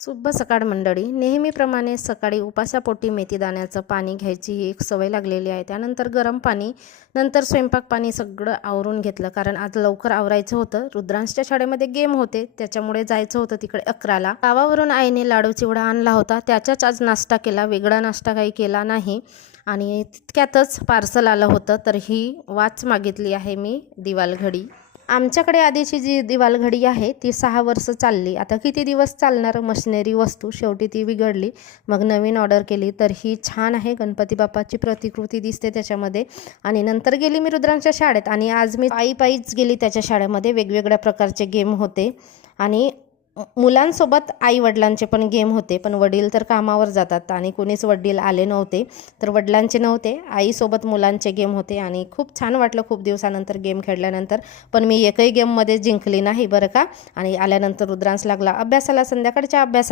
शुभ सकाळ मंडळी. नेहमीप्रमाणे सकाळी उपासापोटी मेथीदाण्याचं पाणी घ्यायची ही एक सवय लागलेली आहे. त्यानंतर गरम पाणी, नंतर स्वयंपाक पाणी सगळं आवरून घेतलं, कारण आज लवकर आवरायचं होतं. रुद्रांशच्या शाळेमध्ये गेम होते, त्याच्यामुळे जायचं होतं तिकडे 11ला. गावावरून आईने लाडू चिवडा आणला होता, त्याचाच आज नाश्ता केला. वेगळा नाश्ता काही केला नाही. आणि तितक्यातच पार्सल आलं होतं, तर ही वाच मागितली आहे मी, दिवाल घडी. आमच्याकडे आधीची जी दिवाल घडी आहे ती 6 वर्ष चालली. आता किती दिवस चालणार मशिनरी वस्तू, शेवटी ती बिघडली. मग नवीन ऑर्डर केली, तर ही छान आहे. गणपती बाप्पाची प्रतिकृती दिसते त्याच्यामध्ये. आणि नंतर गेली मी रुद्रांच्या शाळेत, आणि आज मी पायीच गेली त्याच्या शाळेमध्ये. वेगवेगळ्या प्रकारचे गेम होते आणि मुलांसोबत आई वडिलांचे पण गेम होते. पण वडील तर कामावर जातात आणि कोणीच वडील आले नव्हते, तर वडिलांचे नव्हते, आईसोबत मुलांचे गेम होते. आणि खूप छान वाटलं खूप दिवसानंतर गेम खेळल्यानंतर. पण मी एकही गेममध्ये जिंकली नाही बरं का. आणि आल्यानंतर रुद्रांस लागला अभ्यासाला, संध्याकाळच्या अभ्यास